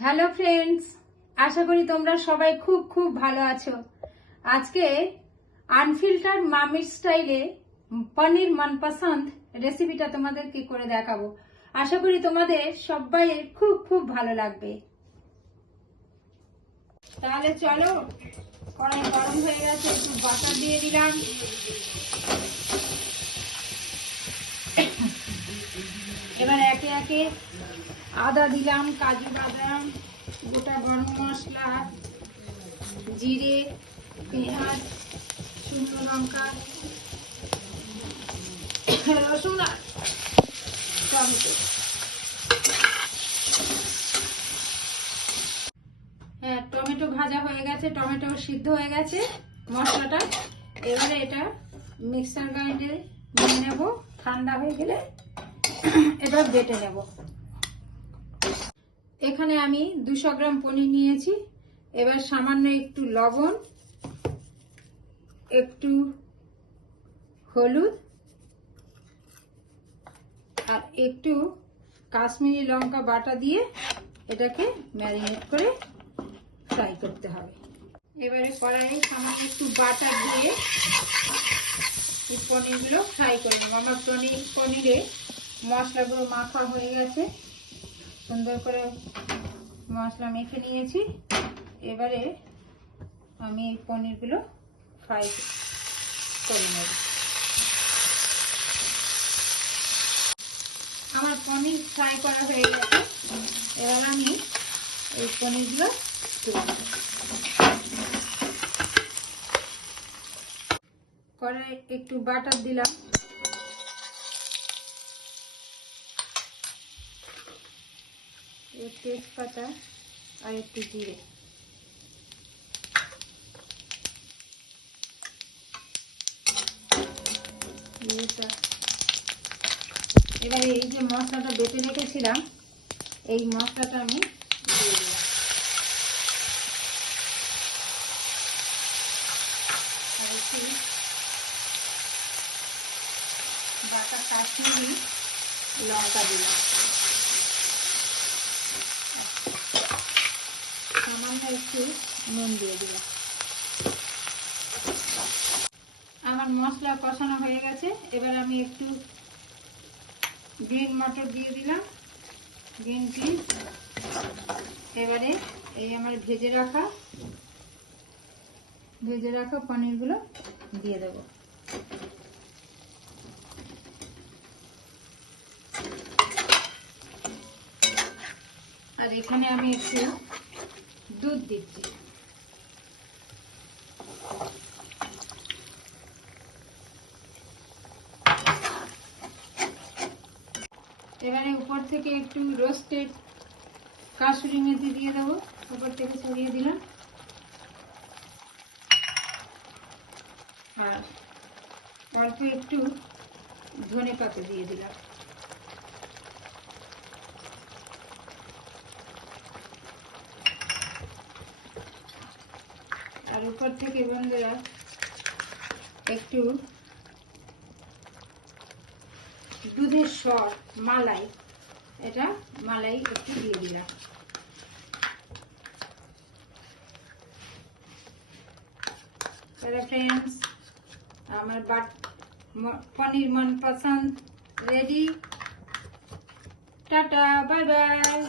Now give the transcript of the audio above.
Hello friends, আশা করি তোমরা সবাই খুব খুব ভালো আছো। আজকে আনফিল্টার মামির স্টাইলে পনির মনপসন্দ রেসিপিটা তোমাদেরকে করে দেখাবো। আশা করি তোমাদের সবাইয়ের খুব খুব ভালো লাগবে। তাহলে চলো, কড়াই গরম হয়ে গেছে, একটু বাটার দিয়ে দিলাম। এবার একে একে আদা দিলাম, কাজু বাদাম, গোটা গরম মশলা, জিরে, পেঁয়াজ, শুকনো লঙ্কা, রসুন আর টমেটো। হ্যাঁ, টমেটো ভাজা হয়ে গেছে, টমেটো সিদ্ধ হয়ে গেছে মশলাটা। এবারে এটা মিক্সার গ্রাইন্ডারে নিয়ে নেব, ঠান্ডা হয়ে গেলে এবার বেটে নেব। এখানে আমি 200 গ্রাম পনির নিয়েছি। এবার সামান্য একটু লবণ, একটু হলুদ আর একটু কাশ্মীরি লঙ্কা বাটা দিয়ে এটাকে ম্যারিনেট করে ফ্রাই করতে হবে। এবারে কড়াইয়ে সামান্য একটু বাটার দিয়ে এই পনিরগুলো ফ্রাই করে নেব। আমার পনিরে মশলাগুলো মাখা হয়ে গেছে, সুন্দর করে মশলা মেখে নিয়েছি। এবারে আমি এই পনিরগুলো ফ্রাই করে নেব। আমার পনির ফ্রাই করা হয়ে গেছে। এবার আমি এই পনিরগুলো কড়াই একটু বাটার দিলাম, তেজপাতা আর একটু জিরে। এবারে এই যে মশলাটা বেটে রেখেছিলাম, এই মশলাটা আমি দিয়ে দিলাম। আর একটু বাটা কাশ্মীরি লঙ্কা দিলাম, সামান্য একটু নুন দিয়ে দিলাম। আমার মশলা কষানো হয়ে গেছে। এবার আমি একটু গ্রিন মটর দিয়ে দিলাম, গ্রিন পিস। এবারে এই আমার ভেজে রাখা পনিরগুলো দিয়ে দেব। আর এখানে আমি একটু দুধ দিচ্ছি। এবারে উপর থেকে একটু রোস্টেড কাসুরি মেথি দিয়ে দেবো, উপর থেকে ছড়িয়ে দিলাম। আর অল্প একটু ধনে পাতা দিয়ে দিলাম। আর উপর থেকে বন্ধুরা একটু দুধের সর, মালাই, এটা মালাই একটু দিয়ে দিলাম। ফ্রেন্ডস, আমার পনির Monpasand ready. Tata, bye bye.